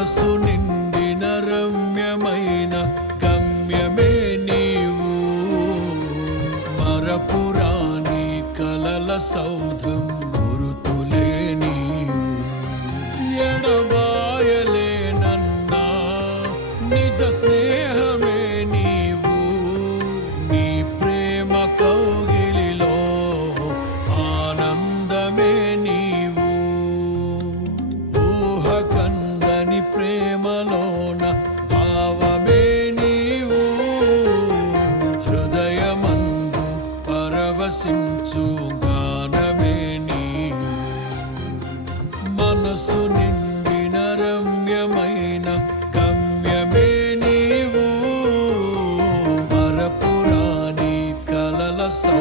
మనసు నిండిన రమ్యమైన గమ్యమే నీవు, మరపురాని కలల సౌధం గురుతులే నీవు. ఎడబాయలేనన్నా నిజ స్నేహమే నీవు, నీ ప్రేమ కౌగిలిలో ఆనందమే నీవు. ఊహకందని ప్రేమలోన భావమే నీవు, హృదయమందు పరవశించు గానమే నీవు. మనసు నిండిన రమ్యమైన గమ్యమే నీవు, మరపురాని కలల సౌ